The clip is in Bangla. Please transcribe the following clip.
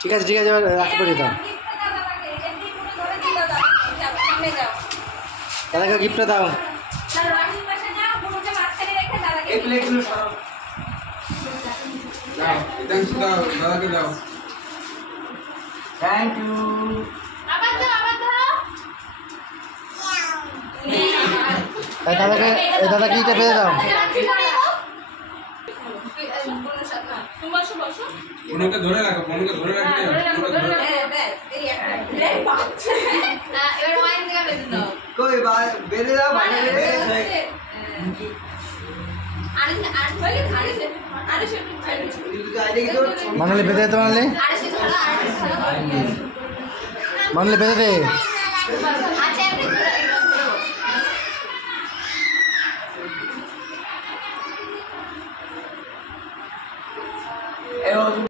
ঠিক আছে ঠিক আছে, রাখি করে দাও, দাদাকে গিফটটা দাও। Thank you. দাদাকে এটা পেয়ে দাও। মনকে ধরে রাখো, মনকে ধরে রাখতে কই বেঁধে দাও, মানলি বেঁধে দে, মানলি বেঁধে দে।